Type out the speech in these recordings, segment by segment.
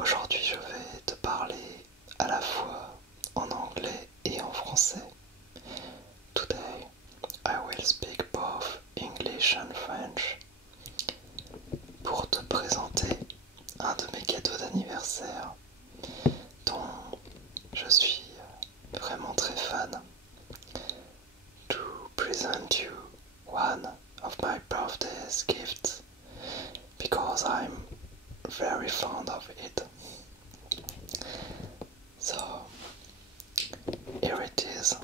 Aujourd'hui, je vais te parler à la fois en anglais et en français. Today, I will speak both English and French pour te présenter un de mes cadeaux d'anniversaire dont je suis vraiment très fan. To present you one of my birthday's gifts because I'm very fond of it. So, here it is.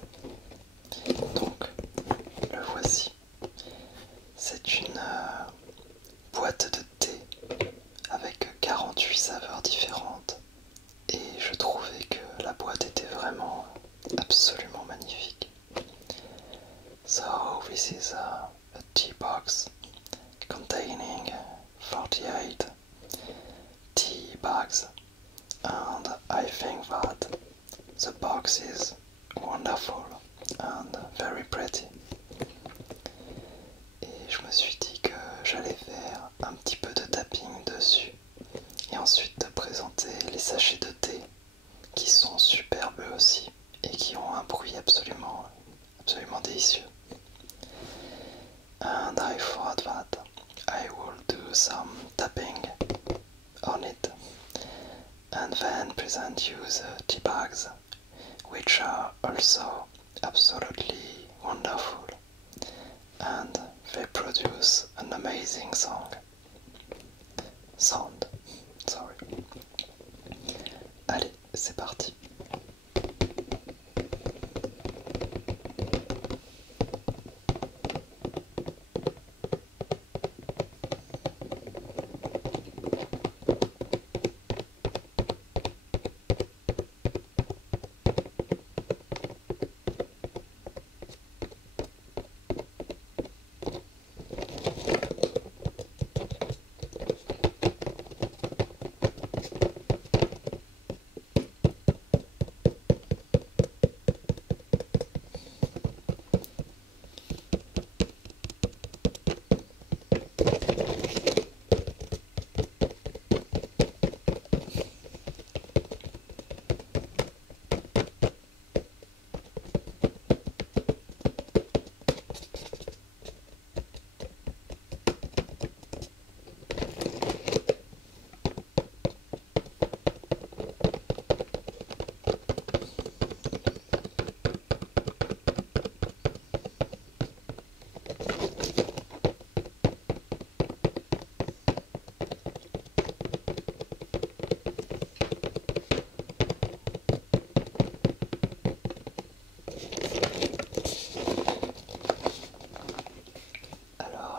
Donc, le voici. C'est une boîte de thé avec 48 saveurs différentes et je trouvais que la boîte était vraiment absolument magnifique. So, this is a tea box containing 48 tea bags, and I think that the box is wonderful and very pretty. Et je me suis dit que j'allais faire un petit peu de tapping dessus et ensuite te présenter les sachets de thé qui sont superbes aussi et qui ont un bruit absolument délicieux. And I thought that I will do some tapping on it and then present you the tea bags, which are also absolutely wonderful and they produce an amazing sound. Sorry. Allez, c'est parti.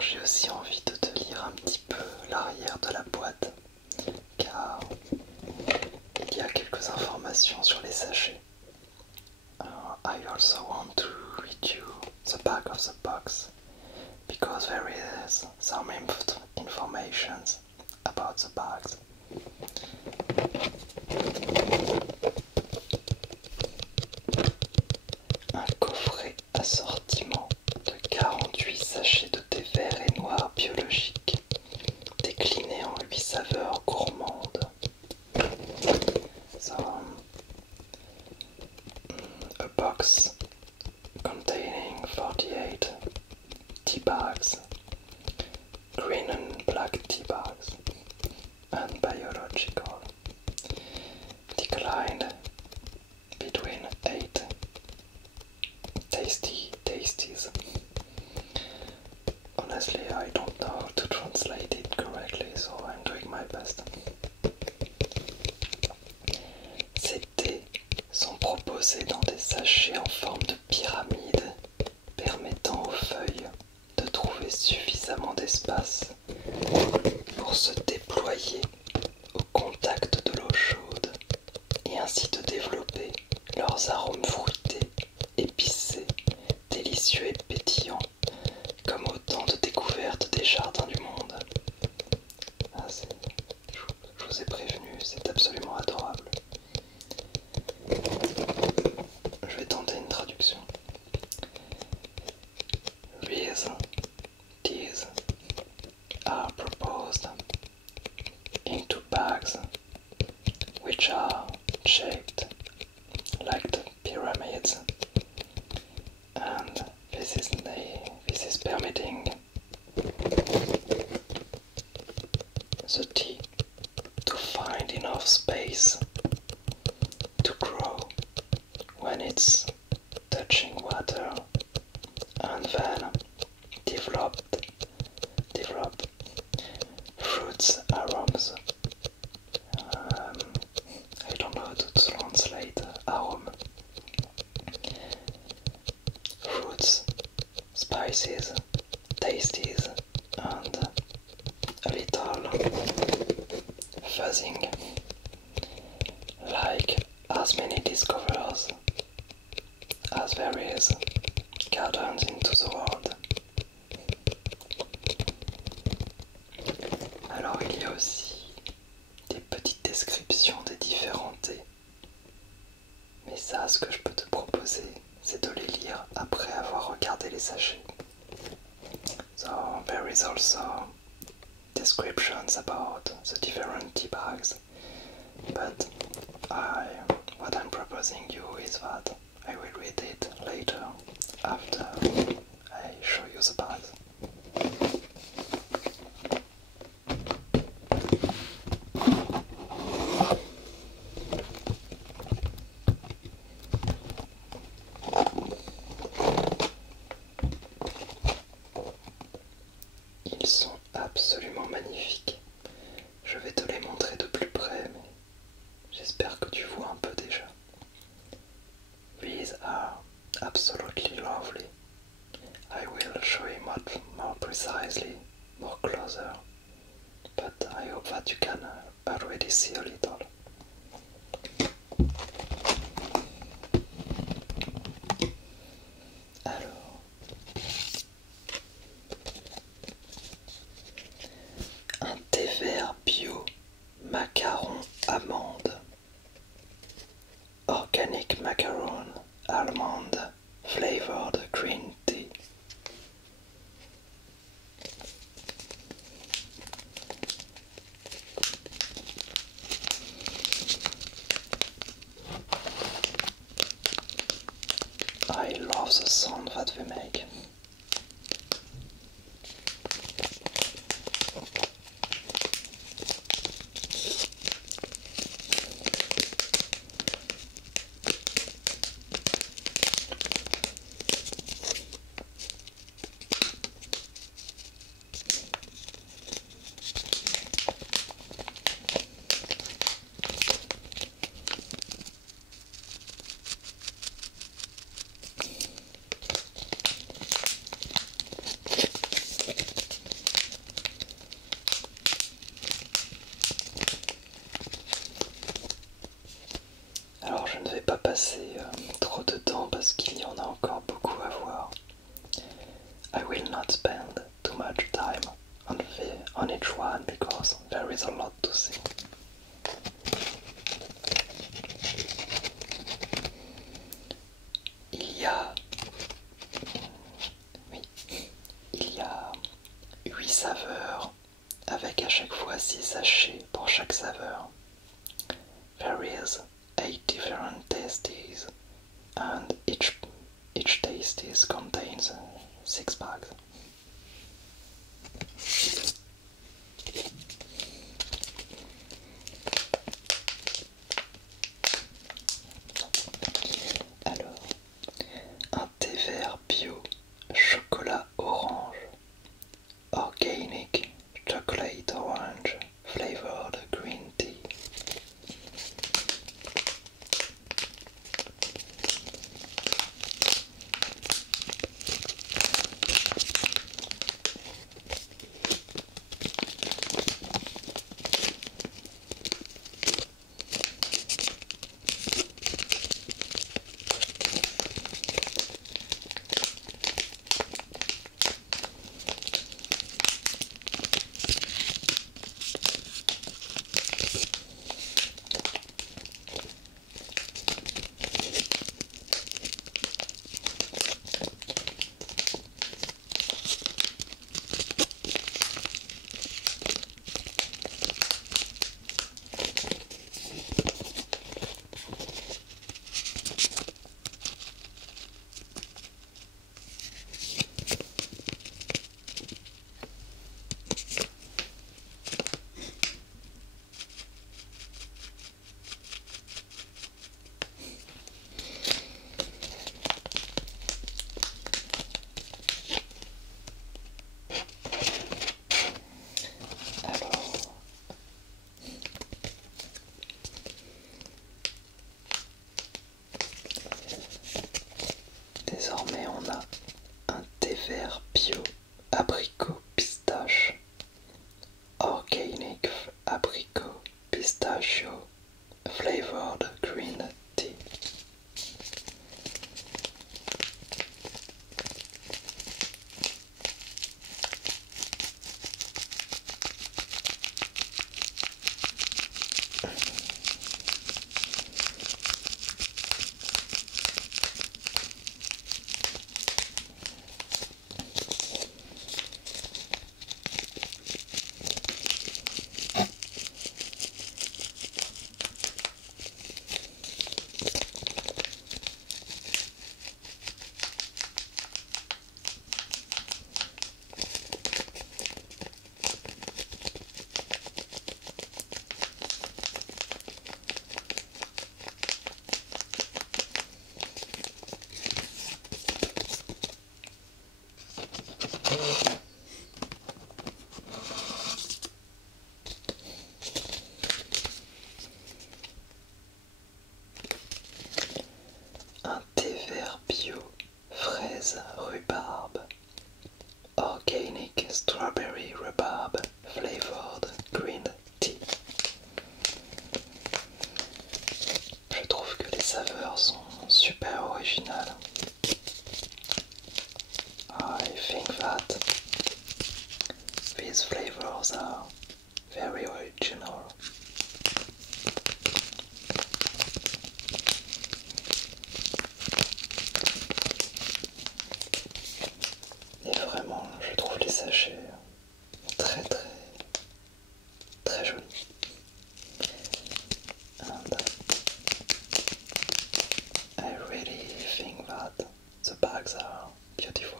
J'ai aussi envie de te lire un petit peu l'arrière de la boîte car il y a quelques informations sur les sachets. I also want to read you the back of the box because there is some information about the bags. Un coffret assortiment de 48 sachets de thé vert et noir biologique, déclinés en 8 saveurs gourmandes. So, a box containing 48 tea bags, green and black tea bags, and biological, declined between 8 tasties. Honestly, I don't know how to translate it correctly, so I'm doing my best. Ces thés sont proposés dans des sachets en forme de pyramide, permettant aux feuilles de trouver suffisamment d'espace pour se déployer au contact de l'eau chaude et ainsi de développer leurs arômes fruités, épicés, délicieux et pétillants, comme autant de découvertes des jardins du monde. Je vous ai prévenu, c'est absolument adorable. Je vais tenter une traduction. These teas are proposed into bags which are shaped like the pyramids, and this is permitting the tea to find enough space to grow when it's touching water, and then develop fruits aromas. I don't know how to translate aroma. Fruits, spices, tastes, and a little fuzzing, like as many discoveries as there is gardens into the world. Alors il y a aussi des petites descriptions des différents thés. Mais ça, ce que je peux te proposer, c'est de les lire après avoir regardé les sachets. So there is also descriptions about the different tea bags, but what I'm proposing you is that I will read it later after I show you the bags. Ils sont absolument magnifiques. Je vais te les montrer de plus près, mais j'espère que tu vois un peu déjà. These are absolutely lovely. I will show you much more precisely, more closer, but I hope that you can already see a little. Alors, un thé vert bio, macaron amande. Organic macaron almond flavored green tea. I love the sound that they make. Alors je ne vais pas passer trop de temps parce qu'il y en a encore beaucoup à voir. I will not spend too much time on each one because there is a lot to see. Il y a 8 saveurs avec à chaque fois 6 sachets pour chaque saveur. There is 8 different tastes and each taste contains 6 bags. Alors, un thé vert bio, chocolat orange, organic chocolate orange flavored green tea. Pure flavored green tea. Un thé vert bio, fraise, rhubarbe, organic strawberry rhubarb flavored green tea. Je trouve que les saveurs sont super originales. I think that these flavors are very original. Et vraiment, je trouve les sachets très très jolis. And I really think that the bags are beautiful.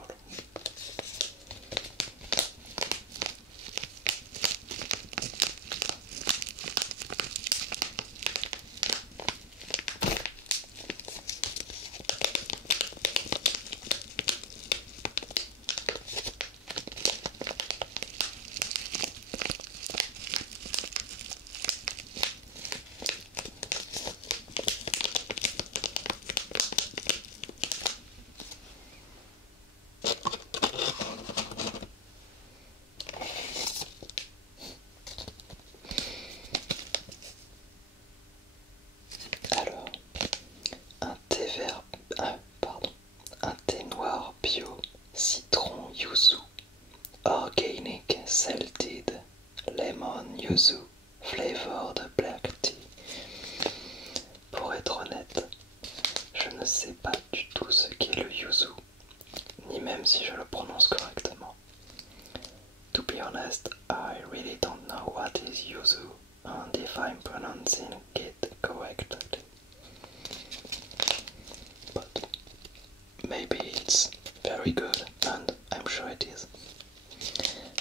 Alors, un thé vert, un thé noir bio, citron yuzu, organic salted lemon yuzu, flavored black tea. Pour être honnête, je ne sais pas du tout ce qu'est le yuzu, ni même si je le prononce correctement. To be honest, I really don't know what is yuzu and if I'm pronouncing it correctly. But maybe it's very good and I'm sure it is.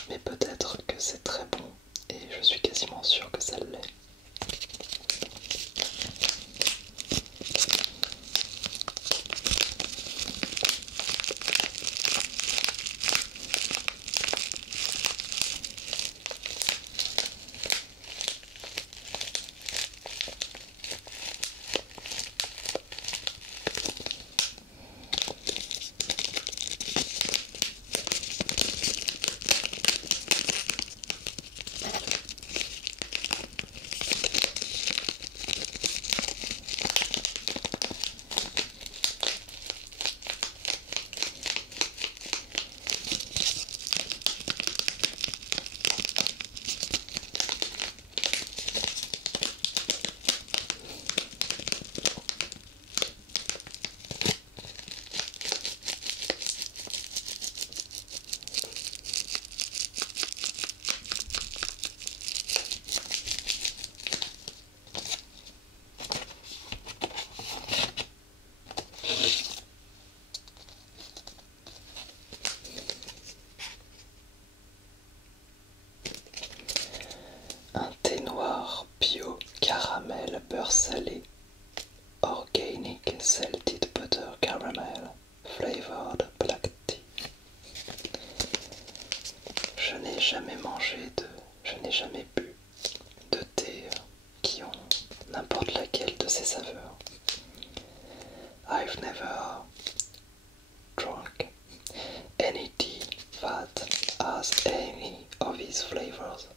Mais peut-être que c'est très bon et je suis quasiment sûr que ça l'est. Un thé noir bio caramel beurre salé, organic salted butter caramel, flavored black tea. Je n'ai jamais je n'ai jamais bu de thé qui ont n'importe laquelle de ces saveurs. I've never drunk any tea that has any of these flavors.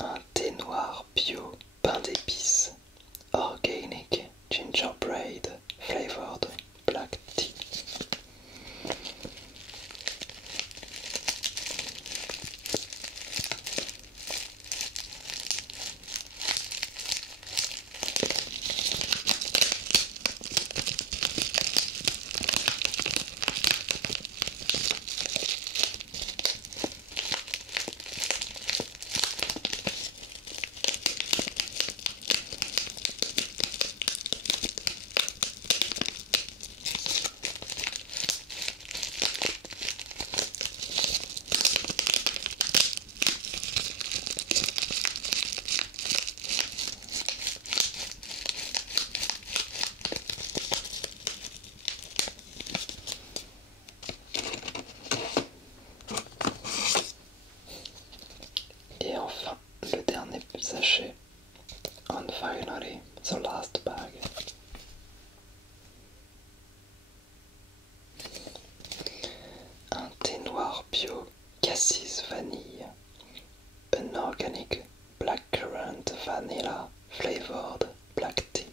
un thé noir bio, pain d'épices, organic gingerbread flavored black tea. Et enfin, le dernier sachet. And finally, the last bag. Un thé noir bio, cassis vanille. An organic blackcurrant vanilla flavored black tea.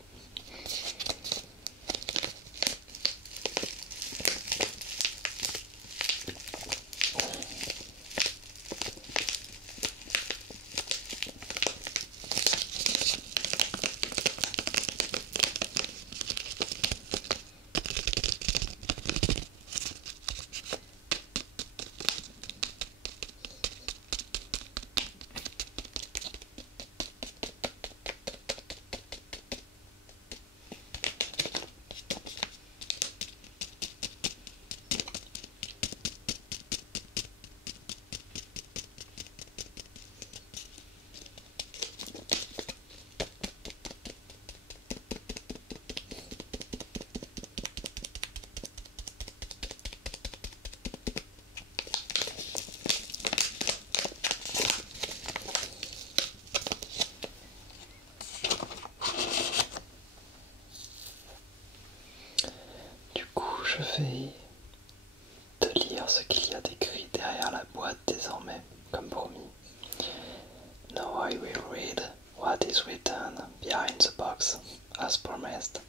Je vais te lire ce qu'il y a d'écrit derrière la boîte désormais, comme promis. Now I will read what is written behind the box, as promised.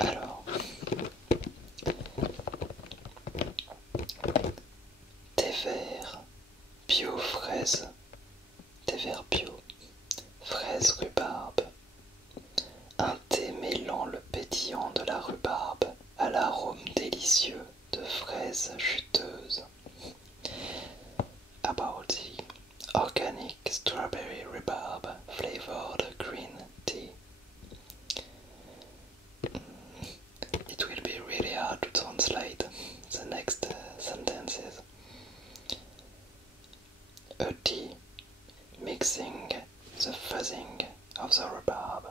Alors, thé vert, bio fraise, thé vert bio, fraise rhubarbe, un thé mêlant le pétillant de la rhubarbe à l'arôme délicieux de fraises juteuses. About the organic strawberry rhubarb flavored green tea. It will be really hard to translate the next sentences. A tea mixing the fuzzing of the rhubarb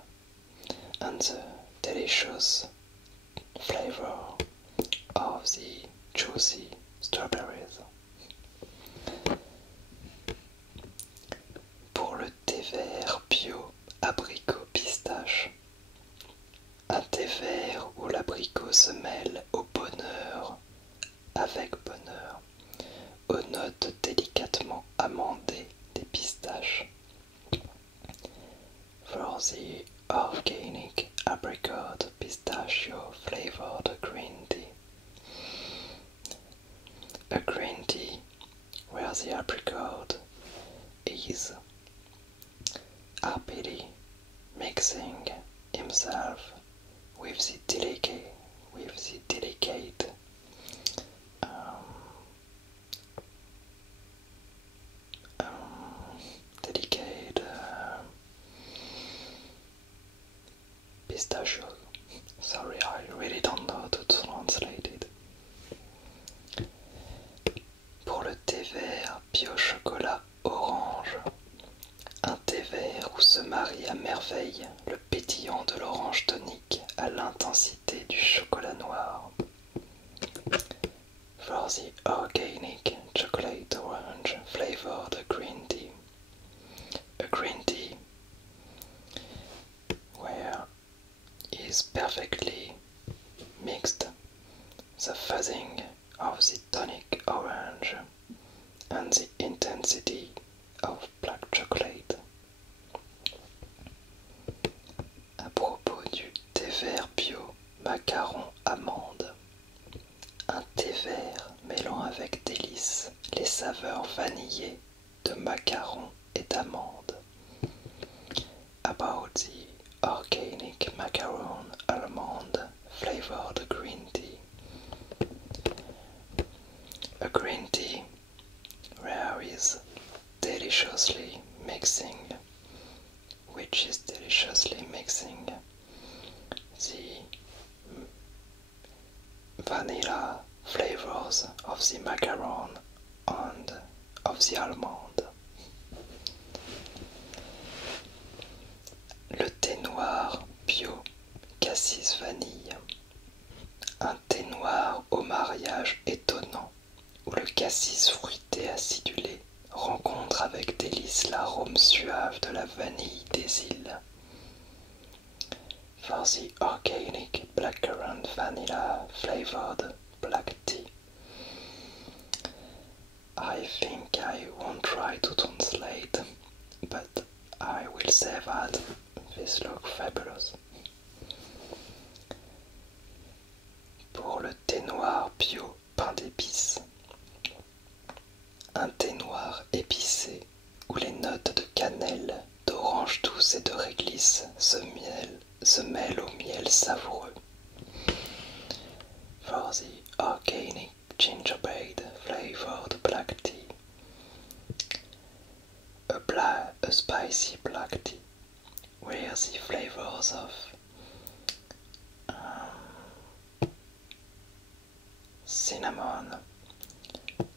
and the delicious flavor of the juicy strawberries. Pour le thé vert bio abricot pistache, un thé vert où l'abricot se mêle au bonheur, avec bonheur, aux notes délicatement amandées des pistaches. For the organic apricot pistachio flavored green tea. A green tea where the apricot is happily mixing himself with the delicate pistachio. Sorry, I really don't know how to translate it. Pour le thé vert bio chocolat orange, un thé vert où se marie à merveille le pétillant de l'orange tonique à l'intensité du chocolat noir. For the organic chocolate orange flavored green tea. A green tea where is perfectly mixed the fuzzing of the tonic orange and the intensity of black chocolate. À propos du thé vert bio macaron amande, un thé vert mêlant avec délice les saveurs vanillées de macaron et d'amande. About the organic macaron almond flavored green tea. A green tea where is deliciously mixing, which is deliciously mixing the vanilla flavors of the macaron and of the almond. Le thé noir bio cassis vanille. Un thé noir au mariage étonnant où le cassis fruité acidulé rencontre avec délice l'arôme suave de la vanille des îles. For the organic blackcurrant vanilla flavored black tea. I think I won't try to translate, but I will say that this looks fabulous. Pour le thé noir bio pain d'épices. Un thé noir épicé où les notes de cannelle, d'orange douce et de réglisse se mêlent au miel savoureux. For the organic gingerbread flavored black tea. A spicy black tea where the flavors of cinnamon,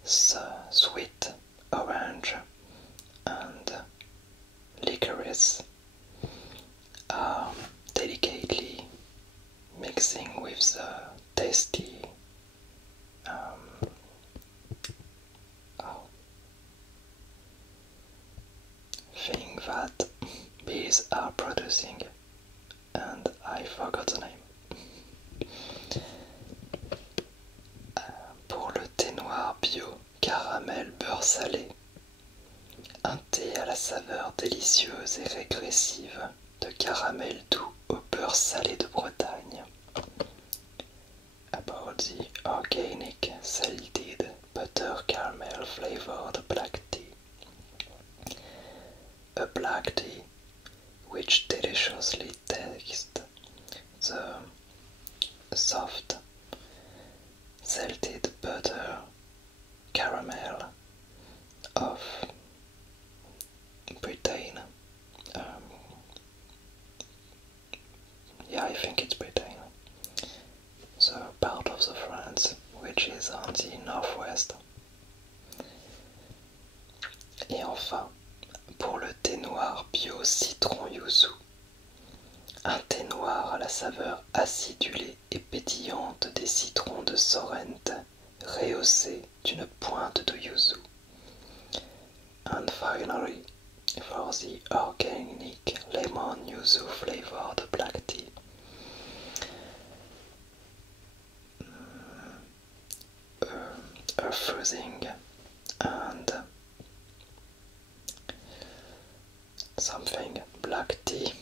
sweet orange and licorice are delicately mixing with the tasty thing that bees are producing, and I forgot the name. Pour le thé noir bio caramel beurre salé, un thé à la saveur délicieuse et régressive de caramel doux au beurre salé de Bretagne. About the organic salted butter caramel flavored black tea. A black tea which deliciously tastes the soft salted butter caramel of Britain. Yeah, I think it's Britain. The part of the France which is on the northwest. Et enfin, pour le thé noir bio citron yuzu. Un thé noir à la saveur acidulée et pétillante des citrons de Sorrente, rehaussé d'une pointe de yuzu. And finally, for the organic lemon yuzu flavored black tea. A fuzzing and something black tea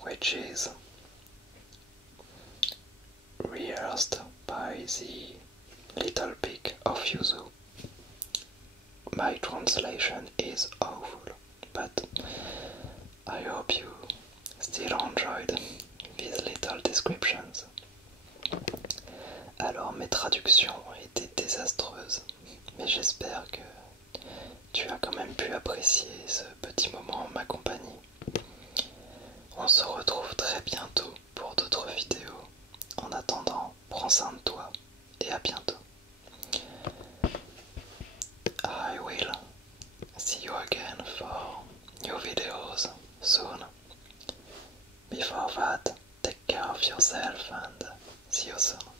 which is rehearsed by the little pig of yuzu. My translation is awful, but I hope you still enjoyed these little descriptions. Alors mes traductions étaient désastreuses, mais j'espère que tu as quand même pu apprécier ce petit moment en ma compagnie. On se retrouve très bientôt pour d'autres vidéos. En attendant, prends soin de toi et à bientôt. I will see you again for new videos soon. Before that, take care of yourself and see you soon.